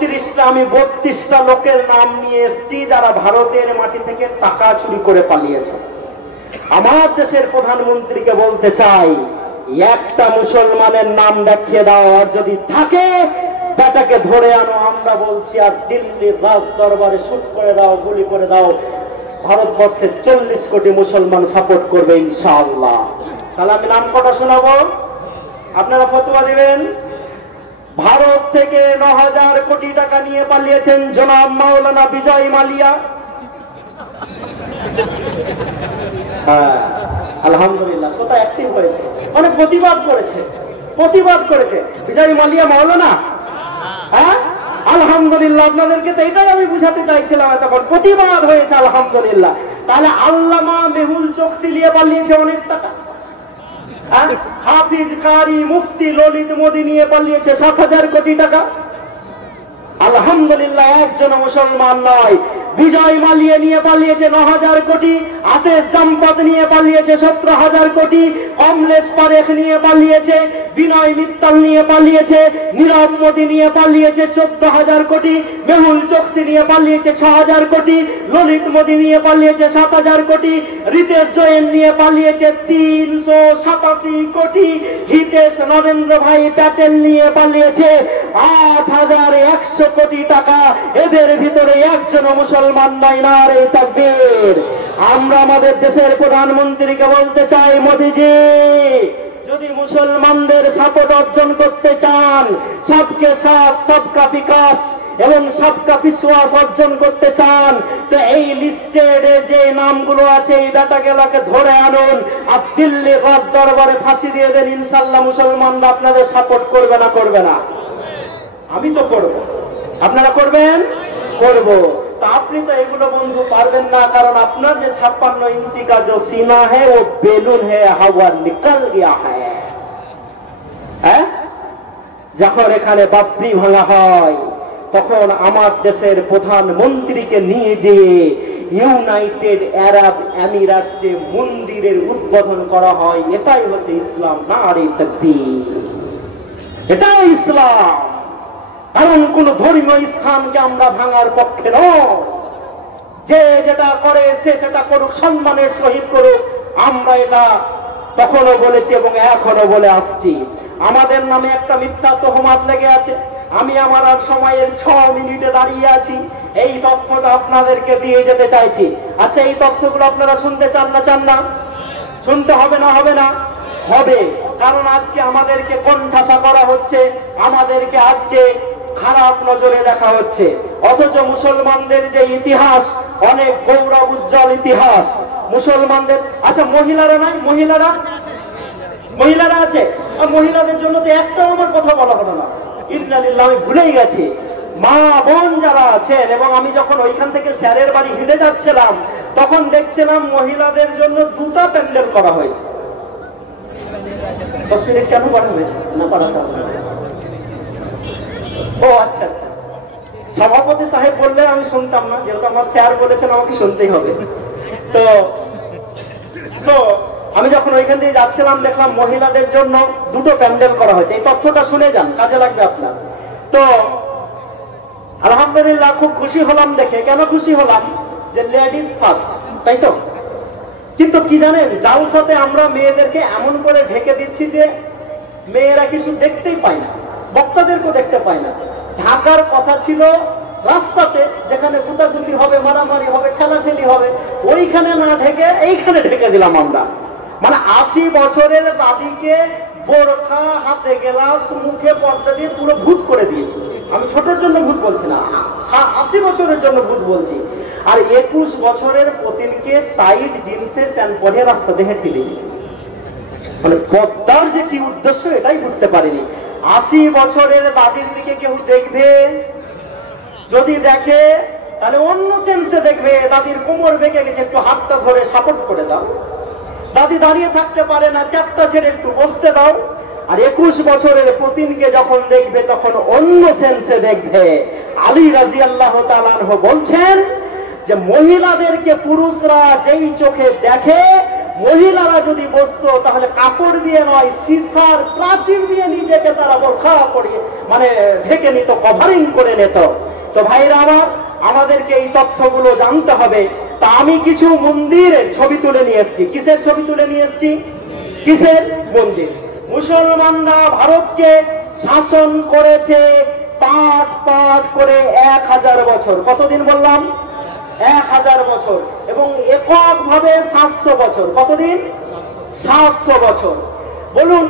36টা, আমি 32টা লোকের নাম নিয়ে এসেছি যারা ভারতের মাটি থেকে টাকা চুরি করে পালিয়েছে। আমার দেশের প্রধানমন্ত্রীকে বলতে চাই, একটা মুসলমানের নাম দেখিয়ে দাও, আর যদি থাকে বেটাকে ধরে আনো। আমরা বলছি, আর দিল্লির রাজ দরবারে শুট করে দাও, গুলি করে দাও। ভারতবর্ষের 40 কোটি মুসলমান সাপোর্ট করবে ইনশাআল্লাহ। তাহলে আমি নাম কটা শোনাবো, আপনারা ফতোয়া দিবেন। ভারত থেকে 9,000 কোটি টাকা নিয়ে পালিয়েছেন জনাব মাওলানা বিজয় মালিয়া। হ্যাঁ, আলহামদুলিল্লাহ, শ্রোতা অ্যাক্টিভ হয়েছে, মানে প্রতিবাদ করেছে বিজয় মালিয়া মাওলানা। হ্যাঁ, আলহামদুলিল্লাহ, আপনাদেরকে তো এটাই আমি বুঝাতে চাইছিলাম, তখন প্রতিবাদ হয়েছে, আলহামদুলিল্লাহ। তাহলে আল্লামা মেহুল চোকসি নিয়ে পালিয়েছে অনেক টাকা। হাফিজ কারি মুফতি ললিত মোদী নিয়ে পালিয়েছে 7,000 কোটি টাকা। আলহামদুলিল্লাহ, একজন মুসলমান নয়। বিজয় মালিয়া নিয়ে পালিয়েছে 9,000 কোটি, আশিস জামপত নিয়ে পালিয়েছে 17,000 কোটি, কমলেশ পারেখ নিয়ে পালিয়েছে, বিনয় মিত্তাল নিয়ে পালিয়েছে, নীরব মোদী নিয়ে পালিয়েছে 14,000 কোটি, মেহুল চোকসি নিয়ে পালিয়েছে 6,000 কোটি, ললিত মোদী নিয়ে পালিয়েছে 7,000 কোটি, রিতেশ জৈন নিয়ে পালিয়েছে 387 কোটি, হিতেশ নরেন্দ্র ভাই প্যাটেল নিয়ে পালিয়েছে 8,100 কোটি টাকা। এদের ভিতরে একজন মুসলমান নাই। নারে তাকবীর। আমরা আমাদের দেশের প্রধানমন্ত্রীকে বলতে চাই, মোদিজি, যদি মুসলমানদের সাপোর্ট অর্জন করতে চান, সবকে সাথ সবকা বিকাশ এবং সবকা বিশ্বাস অর্জন করতে চান, তো এই লিস্টেড যে নামগুলো আছে এই বেটাগুলোকে ধরে আনুন, আর দিল্লি রাজ দরবারে ফাঁসি দিয়ে দেন। ইনশাল্লাহ মুসলমানরা আপনাদের সাপোর্ট করবে না? করবে না? আমি তো করব, আপনারা করবেন? করব। তা আপনি তো এগুলো বন্ধু পারবেন না, কারণ আপনার যে 56 ইঞ্চি का जो सीना है वो बेलून है, हवा निकल गया है। হ্যাঁ, যখন এখানে বাবরি ভাঙা হয় তখন আমার দেশের প্রধানমন্ত্রীকে নিয়ে যেয়ে ইউনাইটেড আরব আমিরাটসে মন্দিরের উদ্বোধন করা হয়। এটাই হচ্ছে ইসলাম। নারে তাকবীর। এটাই ইসলাম। কারণ কোন ধর্মীয় স্থানকে আমরা ভাঙার পক্ষে নয়। যে যেটা করে সে সেটা করুক, সম্মানের সহিত করুক। আমরা এটা তখনও বলেছি এবং এখনো বলে আসছি। আমাদের নামে একটা মিথ্যা তহমাত লেগে আছে। আমি আমার আর সময়ের 6 মিনিটে দাঁড়িয়ে আছি, এই তথ্যটা আপনাদেরকে দিয়ে যেতে চাইছি। আচ্ছা, এই তথ্যগুলো আপনারা শুনতে চান না? চান না? শুনতে হবে না? হবে না? হবে। কারণ আজকে আমাদেরকে কোণঠাসা করা হচ্ছে, আমাদেরকে আজকে খারাপ নজরে দেখা হচ্ছে। অথচ মুসলমানদের যে ইতিহাস, অনেক গৌরব উজ্জ্বল ইতিহাস মুসলমানদের। আচ্ছা, মহিলারা নাই? মহিলারা আছে। মহিলাদের জন্য তো একটাও আমার কথা বলা হলো না। ইন্নালিল্লাহ, আমি ভুলেই গেছি। মা বোন যারা আছেন, এবং আমি যখন ওইখান থেকে স্যারের বাড়ি হেঁটে যাচ্ছিলাম তখন দেখছিলাম মহিলাদের জন্য 2টা প্যান্ডেল করা হয়েছে। 10 মিনিট কেন বাড়াবে না? বাড়াতে হবে। ও আচ্ছা আচ্ছা, সভাপতি সাহেব বললে আমি শুনতাম না, যেহেতু আমার স্যার বলেছেন আমাকে শুনতেই হবে। তো আমি যখন ওইখান দিয়ে যাচ্ছিলাম দেখলাম মহিলাদের জন্য 2টো প্যান্ডেল করা হয়েছে। এই তথ্যটা শুনে যান, কাজে লাগবে আপনার। তো আলহামদুলিল্লাহ, খুব খুশি হলাম দেখে। কেন খুশি হলাম? যে লেডিস ফার্স্ট, তাই তো? কিন্তু কি জানেন, জালসাতে আমরা মেয়েদেরকে এমন করে ঢেকে দিচ্ছি যে মেয়েরা কিছু দেখতেই পায় না, বক্তাদেরকেও দেখতে পায় না। ঢাকার কথা ছিল রাস্তাতে, যেখানে কুতাকুতি হবে, মারামারি হবে, খেলাঠেলি হবে, ওইখানে না ঢেকে এইখানে ঢেকে দিলাম আমরা। মানে 80 বছরের দাদিকে বোরখা, হাতে গ্লাভস, মুখে পর্দা দিয়ে পুরো ভূত করে দিয়েছি। আমি ছোটর জন্য ভূত বলছি না, 80 বছরের জন্য ভূত বলছি। আর 21 বছরের পতিনকে টাইট জিন্সের প্যান্ট পরে রাস্তা দেখে ঠেলে দিয়েছি। মানে পর্দার যে কি উদ্দেশ্য এটাই বুঝতে পারিনি। 80 বছরের দাদির দিকে কেউ দেখবে? যদি দেখে তাহলে অন্য সেন্সে দেখবে। দাদির কোমর বেঁকে গেছে, একটু হাতটা ধরে সাপোর্ট করে দাও। দাদি দাঁড়িয়ে থাকতে পারে না, চ্যাপটা ছেড়ে একটু বসতে দাও। আর 21 বছরের পতিনকে যখন দেখবে তখন অন্য সেন্সে দেখবে। আলী রাদিয়াল্লাহু তাআলা আনহু বলছেন যে মহিলাদেরকে পুরুষরা যেই চোখে দেখে মহিলারা যদি বসতো তাহলে কাপড় দিয়ে নয়, সিসার প্রাচীর দিয়ে নিজেকে তারা বোরখা পরিয়ে মানে ঢেকে নিত, কভারিং করে নিত। তো ভাইরা আমার, আমাদেরকে এই তথ্যগুলো জানতে হবে। তা আমি কিছু মন্দিরের ছবি তুলে নিয়ে এসেছি। কিসের ছবি তুলে নিয়ে এসেছি? কিসের মন্দির? মুসলমানরা ভারতকে শাসন করেছে পাট পাট করে 1000 বছর। কতদিন বললাম? 1000 বছর। এবং এককভাবে 700 বছর। কতদিন? 700 বছর। বলুন,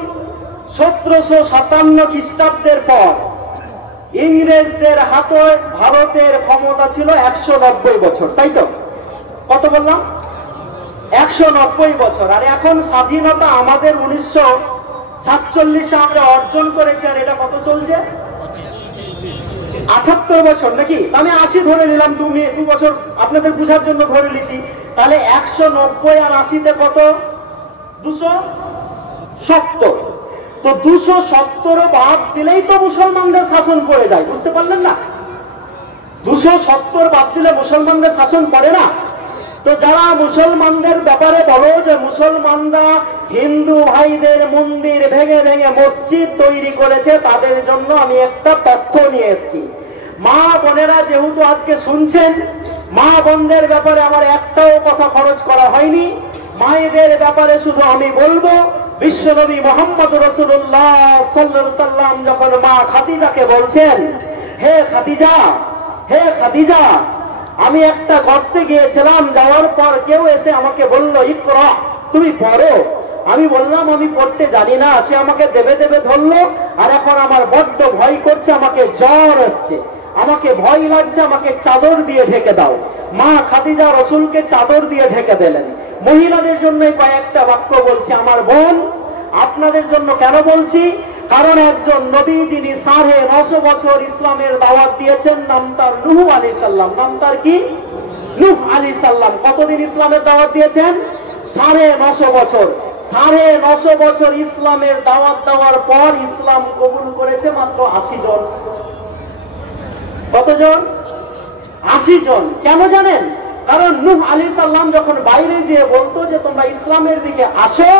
1757 খ্রিস্টাব্দের পর ইংরেজদের হাতে ভারতের ক্ষমতা ছিল 190 বছর, তাই তো? কত বললাম? 190 বছর। আর এখন স্বাধীনতা আমাদের 1947 আমরা অর্জন করেছি, আর এটা কত চলছে? 78 বছর নাকি? আমি 80 ধরে নিলাম, 2 বছর আপনাদের বুঝার জন্য ধরে নিচ্ছি। তাহলে 190 আর 80তে কত? 270। তো 270 বাদ দিলেই তো মুসলমানদের শাসন পড়ে যায়। বুঝতে পারলেন না? 270 বাদ দিলে মুসলমানদের শাসন পড়ে না। তো যারা মুসলমানদের ব্যাপারে বলো যে মুসলমানরা হিন্দু ভাইদের মন্দির ভেঙে ভেঙে মসজিদ তৈরি করেছে, তাদের জন্য আমি একটা তথ্য নিয়ে এসেছি। মা বোনেরা যেহেতু আজকে শুনছেন, মা বোনদের ব্যাপারে আমার একটাও কথা খরচ করা হয়নি। মায়েদের ব্যাপারে শুধু আমি বলবো, বিশ্বনবী মুহাম্মদ রাসূলুল্লাহ সাল্লাল্লাহু আলাইহি সাল্লাম যখন মা খাদিজাকে বলছেন, হে খাদিজা, হে খাদিজা, আমি একটা গর্তে গিয়েছিলাম, যাওয়ার পর কেউ এসে আমাকে বলল, ইকরা, তুমি পড়ো। আমি বললাম আমি পড়তে জানি না। সে আমাকে দেবে দেবে ধরলো, আর এখন আমার বড্ড ভয় করছে, আমাকে জ্বর আসছে, আমাকে ভয় লাগছে, আমাকে চাদর দিয়ে ঢেকে দাও। মা খাদিজা রাসূলকে চাদর দিয়ে ঢেকে দিলেন। মহিলাদের জন্য কয়েকটা বাক্য বলছি। আমার বোন, আপনাদের জন্য কেন বলছি? কারণ একজন নবী যিনি 950 বছর ইসলামের দাওয়াত দিয়েছেন, নাম তার নূহ আলাইহিস সালাম। নাম তার কি? নূহ আলাইহিস সালাম। কতদিন ইসলামের দাওয়াত দিয়েছেন? 950 বছর। 950 বছর ইসলামের দাওয়াত দেওয়ার পর ইসলাম কবুল করেছে মাত্র 80 জন। কতজন? 80 জন। কেন জানেন? কারণ নূহ আলাইহিস সালাম যখন বাইরে গিয়ে বলতো যে তোমরা ইসলামের দিকে আসো,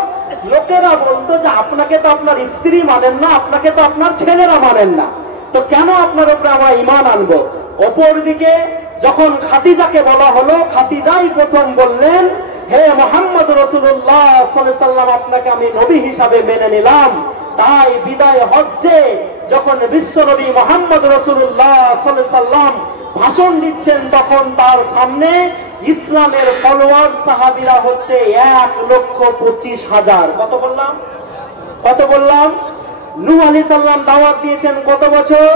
লোকেরা বলতো যে আপনাকে তো আপনার স্ত্রী মানেন না, আপনাকে তো আপনার ছেলেরা মানেন না, তো কেন আপনার উপরে আমরা ঈমান আনবো? অপরদিকে যখন খাদিজাকে বলা হলো, খাদিজাই প্রথম বললেন, হে মুহাম্মদ রাসূলুল্লাহ সাল্লাল্লাহু আলাইহি সাল্লাম, আপনাকে আমি নবী হিসাবে মেনে নিলাম। তাই বিদায় হজ্জে যখন বিশ্বনবী মুহাম্মদ রাসূলুল্লাহ সাল্লাল্লাহু আলাইহি সাল্লাম ভাষণ দিচ্ছেন, তখন তার সামনে ইসলামের ফলোয়ার সাহাবীরা হচ্ছে 1,25,000। কত বললাম? কত বললাম? নূহ আলাইহিস সালাম দাওয়াত দিয়েছেন কত বছর?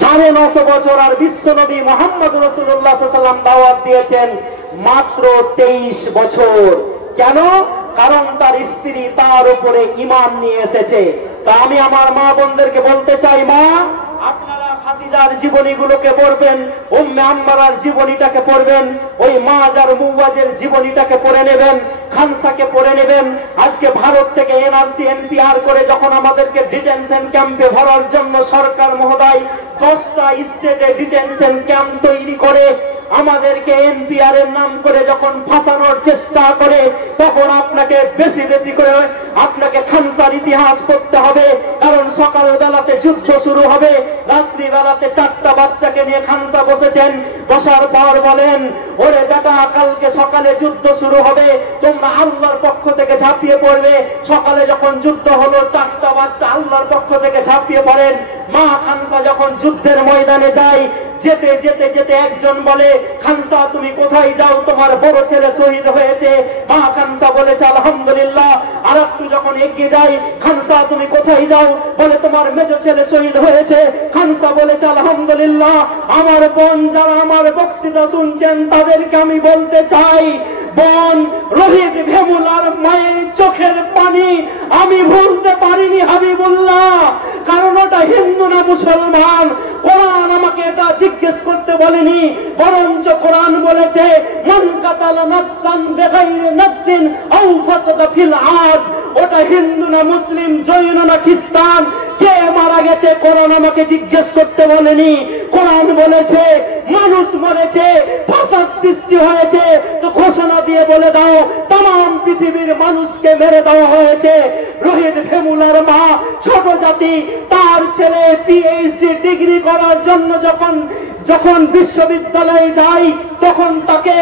950 বছর। আর বিশ্বনবী মুহাম্মদ রাসূলুল্লাহ সাল্লাল্লাহু আলাইহি সাল্লাম দাওয়াত দিয়েছেন মাত্র 23 বছর। কেন? কারণ তার স্ত্রী তার উপরে ঈমান নিয়ে এসেছে। তো আমি আমার মা বোনদেরকে বলতে চাই, মা, আপনারা খাদিজার জীবনীগুলোকে পড়বেন, উম্মে আম্মারার জীবনীটাকে পড়বেন, ওই মাজার মুওয়াজের জীবনীটাকে পড়ে নেবেন, খানসাকে পড়ে নেবেন। আজকে ভারত থেকে এনআরসি এনপিআর করে যখন আমাদেরকে ডিটেনশন ক্যাম্পে ভরার জন্য সরকার মহোদয় 10টা স্টেটে ডিটেনশন ক্যাম্প তৈরি করে আমাদেরকে এনপিআর এর নাম করে যখন ফাঁসানোর চেষ্টা করে, তখন আপনাকে বেশি বেশি করে আপনাকে খানসার ইতিহাস পড়তে হবে। কারণ সকাল বেলাতে যুদ্ধ শুরু হবে, রাত্রি বেলাতে 4টা বাচ্চাকে নিয়ে খানসা বসেছেন, বসার পর বলেন, ওরে বেটা, কালকে সকালে যুদ্ধ শুরু হবে, তোমরা আল্লাহর পক্ষ থেকে ঝাঁপিয়ে পড়বে। সকালে যখন যুদ্ধ হলো, 4টা বাচ্চা আল্লাহর পক্ষ থেকে ঝাঁপিয়ে পড়েন। মা খানসা যখন যুদ্ধের ময়দানে যায়, যেতে যেতে যেতে একজন বলে, খানসা তুমি কোথায় যাও? তোমার বড় ছেলে শহীদ হয়েছে। মা খানসা বলেছে আলহামদুলিল্লাহ। আর একটু যখন এগিয়ে যায়, খানসা তুমি কোথায় যাও? বলে তোমার মেজ ছেলে শহীদ হয়েছে। খানসা বলেছে আলহামদুলিল্লাহ। আমার বোন যারা আমার বক্তৃতা শুনছেন, তাদেরকে আমি বলতে চাই, বোন, রোহিত ভেমুলার মায়ের চোখের পানি আমি ভুলতে পারিনি হাবিবুল্লাহ। কারণ ওটা হিন্দু না মুসলমান, কোরআন আমাকে এটা জিজ্ঞেস করতে বলেনি, বরঞ্চ কোরআন বলেছে, মান কাতালা নাফসান বিগাইরি নাফসিন আও ফাসাদা ফিল আরদ। ওটা হিন্দু না মুসলিম, জৈন না খ্রিস্টান, কে মারা গেছে কোরআন আমাকে জিজ্ঞেস করতে বলেনি। কোরআন বলেছে মানুষ মরেছে, ফাসাদ সৃষ্টি হয়েছে, তো ঘোষণা দিয়ে বলে দাও তাম পৃথিবীর মানুষকে মেরে দেওয়া হয়েছে। রোহিত ভেমুলার মা ছোট জাতি, তার ছেলে পিএইচডি ডিগ্রি করার জন্য যখন বিশ্ববিদ্যালয়ে যায় তখন তাকে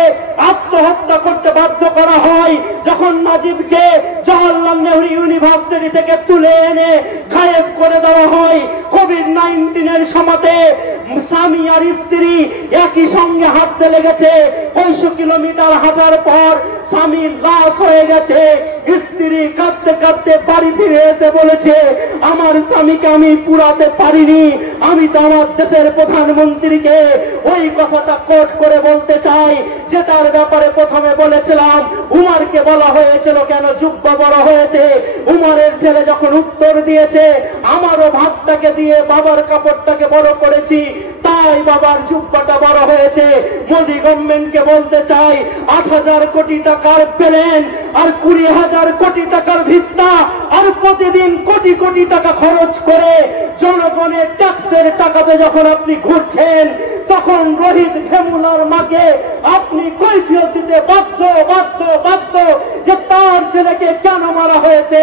আত্মহত্যা করতে বাধ্য করা হয়। যখন নাজিবকে জওহরলাল নেহরু ইউনিভার্সিটি থেকে তুলে এনে গায়েব করে দেওয়া হয়, কোভিড-19 সময়তে স্বামী আর স্ত্রী একই সঙ্গে হাঁটতে লেগেছে, 500 কিলোমিটার হাঁটার পর স্বামীর লাশ হয়ে গেছে। স্ত্রী কাঁদতে কাঁদতে বাড়ি ফিরে এসে বলেছে আমার স্বামীকে আমি পুরাতে পারিনি, আমি তো আমার দেশের প্রধানমন্ত্রীকে ওই কথাটা কোট করে বলতে চাই যে তার ব্যাপারে প্রথমে বলেছিলাম উমারকে বলা হয়েছিল কেন যুব্বা বড় হয়েছে। উমারের ছেলে যখন উত্তর দিয়েছে আমারও ভাতটাকে দিয়ে বাবার কাপড়টাকে বড় করেছি, তাই বাবার যুব্বাটা বড় হয়েছে। মোদি গভর্নমেন্টকে বলতে চাই 8,000 কোটি টাকার প্লেন আর 20,000 কোটি টাকার ভিস্তা আর প্রতিদিন কোটি কোটি টাকা খরচ করে জনগণের ট্যাক্সের টাকাতে যখন আপনি ঘুরছেন তখন রোহিত ভেমুলার মাকে আপনি কৈফিয়ত দিতে বাধ্য যে তার ছেলেকে কেন মারা হয়েছে।